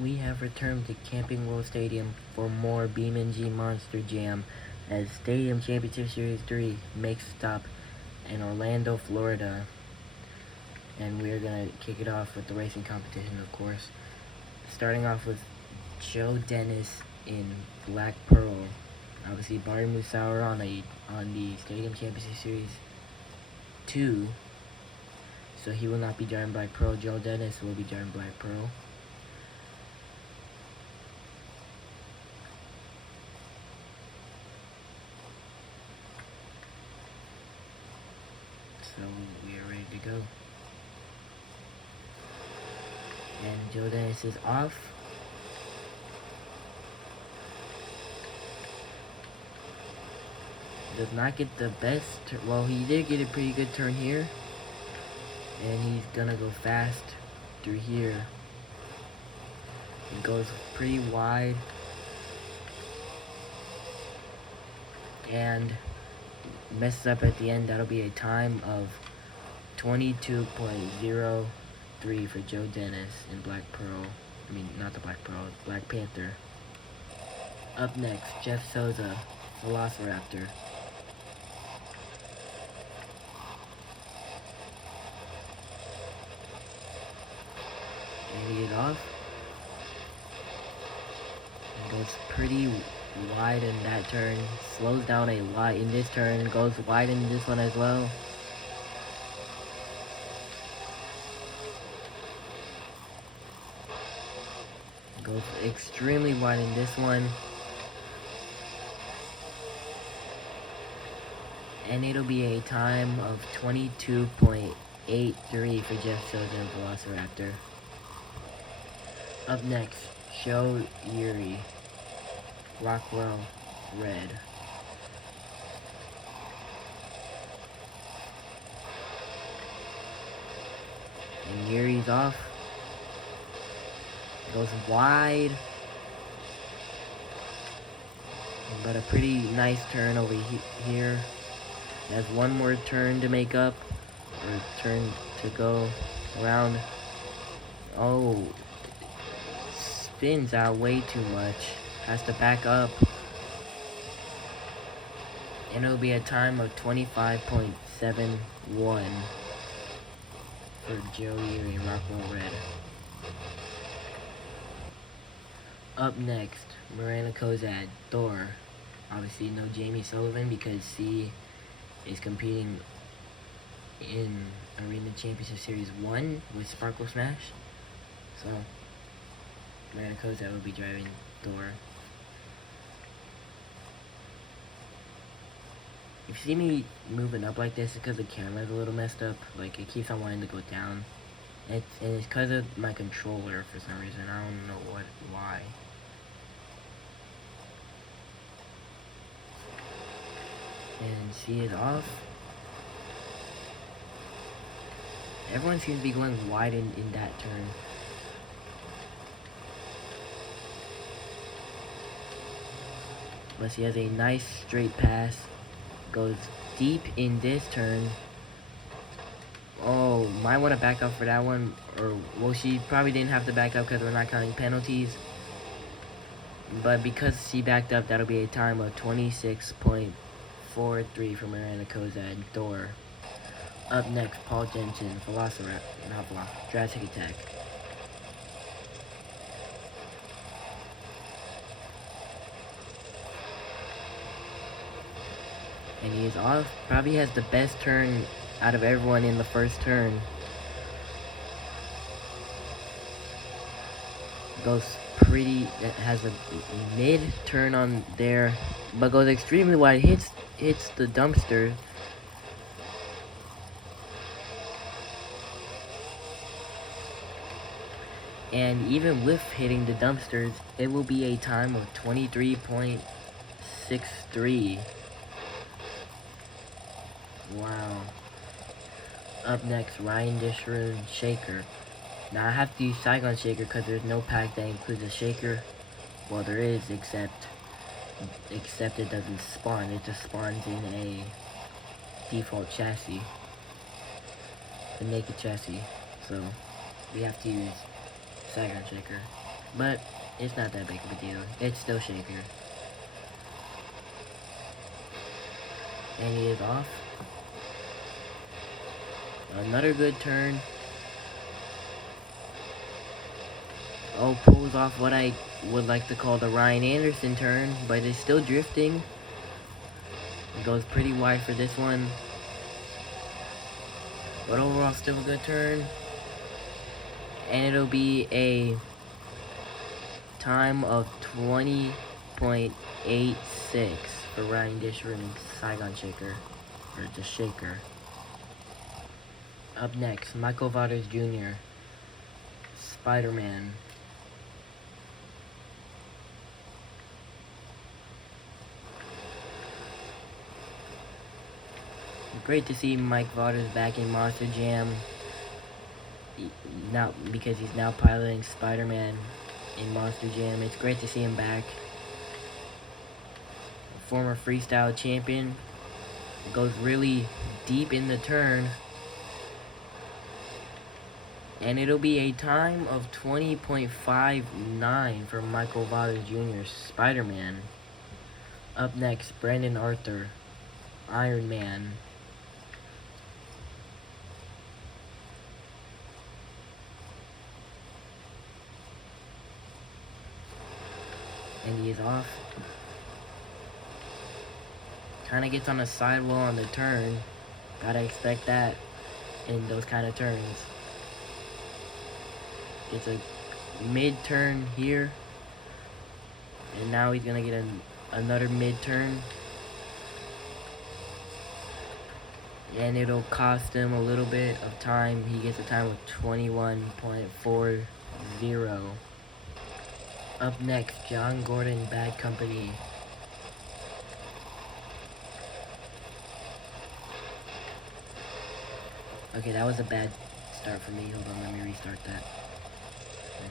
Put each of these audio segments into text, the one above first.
We have returned to Camping World Stadium for more BeamNG Monster Jam as Stadium Championship Series 3 makes stop in Orlando, Florida. And we're going to kick it off with the racing competition, of course. Starting off with Joe Dennis in Black Pearl. Obviously, Barry Musauer on the Stadium Championship Series 2. So he will not be driving Black Pearl. Joe Dennis will be driving Black Pearl. So we are ready to go. And Joe Dennis is off. Does not get the best, well, he did get a pretty good turn here. And he's gonna go fast through here. It goes pretty wide. And messes up at the end. That'll be a time of 22.03 for Joe Dennis in Black Pearl. I mean, not the Black Pearl, Black Panther. Up next, Jeff Souza, Velociraptor. And he is off. And goes pretty wide in that turn. Slows down a lot in this turn. Goes wide in this one as well. Goes extremely wide in this one. And it'll be a time of 22.83 for Jeff Souza and Velociraptor. Up next, Joe Yuri, Rockwell Red. And Yuri's off. Goes wide. But a pretty nice turn over here. Has one more turn to make up. Or turn to go around. Oh. Spins out way too much. Has to back up. And it'll be a time of 25.71 for Joe Yuri and Rockwell Red. Up next, Miranda Kozad, Thor. Obviously no Jamie Sullivan because C is competing in Arena Championship Series 1 with Sparkle Smash. So Miranda Kozad will be driving Thor. If you see me moving up like this, it's because the camera's a little messed up. Like, it keeps on wanting to go down. And it's because of my controller for some reason. I don't know why. And C is off. Everyone seems to be going wide in that turn. But he has a nice straight pass. Goes deep in this turn. Oh, might want to back up for that one. Or, well, she probably didn't have to back up because we're not counting penalties. But because she backed up, that'll be a time of 26.43 for Miranda Kozad and Thor. Up next, Paul Jensen, Jurassic Attack. And he is off. Probably has the best turn out of everyone in the first turn. Goes pretty, has a mid turn on there, but goes extremely wide. Hits the dumpster. And even with hitting the dumpsters, it will be a time of 23.63. Wow. Up next, Ryan Dishra Shaker. Now I have to use Saigon Shaker because there's no pack that includes a shaker. Well, there is, except it doesn't spawn. It just spawns in a default chassis, the naked chassis. So we have to use Saigon Shaker. but it's not that big of a deal. It's still Shaker. And he is off. Another good turn. Oh, pulls off what I would like to call the Ryan Anderson turn, but it's still drifting. It goes pretty wide for this one. But overall, still a good turn. And it'll be a time of 20.86 for Ryan Disher and Saigon Shaker. Or just Shaker. Up next, Michael Waters Jr. Spider-Man. Great to see Mike Waters back in Monster Jam. Now, because he's now piloting Spider-Man in Monster Jam. It's great to see him back. Former freestyle champion. Goes really deep in the turn. And it'll be a time of 20.59 for Michael Waters Jr. Spider-Man. Up next, Brandon Arthur, Iron Man. And he is off. Kind of gets on the sidewall on the turn. Gotta expect that in those kind of turns. It's a mid-turn here. And now he's gonna get another mid-turn. And it'll cost him a little bit of time. He gets a time of 21.40. Up next, John Gordon, Bad Company. Okay, that was a bad start for me. Hold on, let me restart that. Okay.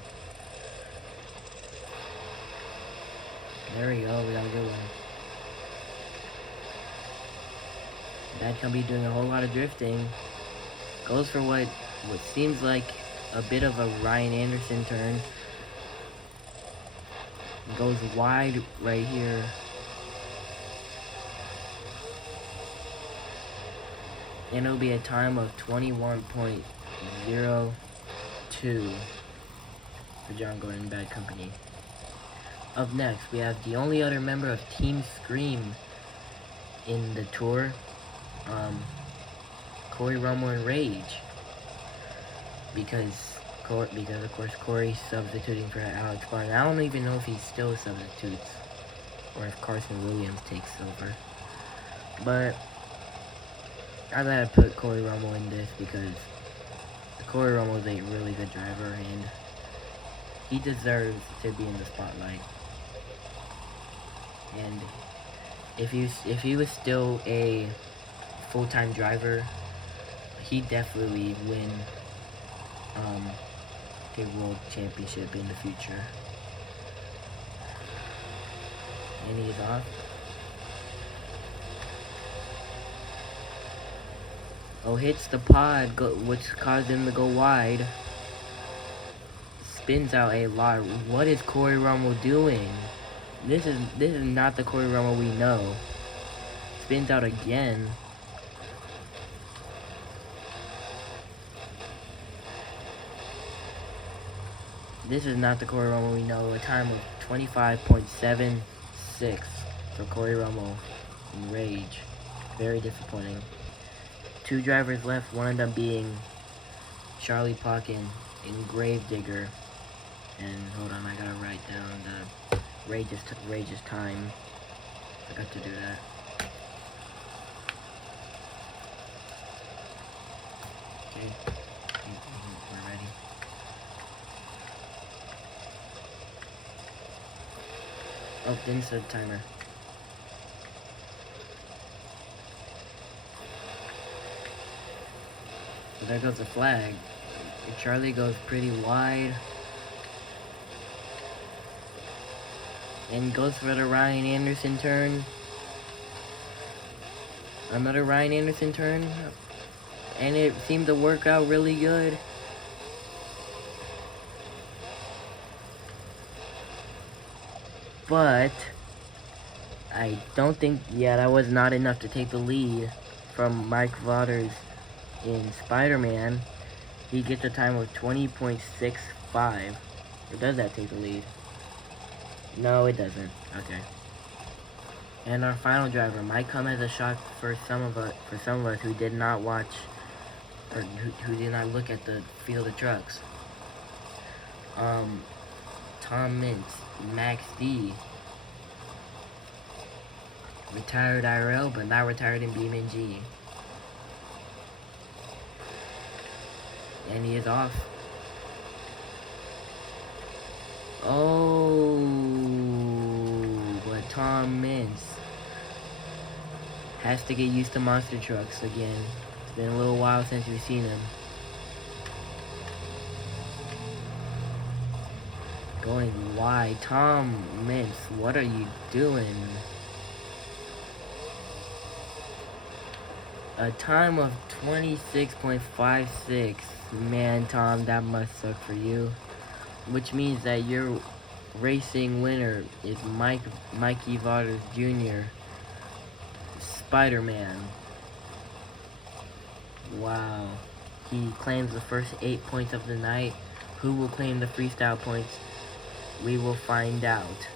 There we go, we got a good one. Bad Company doing a whole lot of drifting. Goes for what seems like a bit of a Ryan Anderson turn. Goes wide right here. And it'll be a time of 21.02 for John Gordon, Bad Company. Up next, we have the only other member of Team Scream in the tour, Corey Romo and Rage. Because of course Corey's substituting for Alex Barton. I don't even know if he still substitutes or if Carson Williams takes over. But I gotta put Corey Romo in this because Corey Romo is a really good driver and he deserves to be in the spotlight. And if he was still a full-time driver, he'd definitely win a world championship in the future. And he's off. Oh, hits the pod, which caused him to go wide. Spins out a lot. What is Corey Romo doing? This is not the Corey Romo we know. Spins out again. This is not the Corey Romo we know. A time of 25.76 for Corey Romo in Rage. Very disappointing. 2 drivers left, one of them being Charlie Pocken in Gravedigger. And hold on, I gotta write down the Rage's time. Forgot to do that. Okay, we're ready. Oh, didn't set the timer. So there goes the flag. Charlie goes pretty wide. And goes for the Ryan Anderson turn. Another Ryan Anderson turn. And it seemed to work out really good. But I don't think, yeah, that was not enough to take the lead from Mike Waters in Spider-Man. He gets a time of 20.65. Or does that take the lead? No, it doesn't. Okay. And our final driver might come as a shock for some of us who did not watch or who did not look at the field of trucks. Tom Mintz, Max D, retired IRL, but not retired in BeamNG. And he is off. Oh, but Tom Mintz has to get used to monster trucks again. It's been a little while since we've seen him. Going wide. Tom Mintz, what are you doing? A time of 26.56. Man, Tom, that must suck for you. Which means that your racing winner is Mikey Waters Jr. Spider-Man. Wow. He claims the first 8 points of the night. Who will claim the freestyle points? We will find out.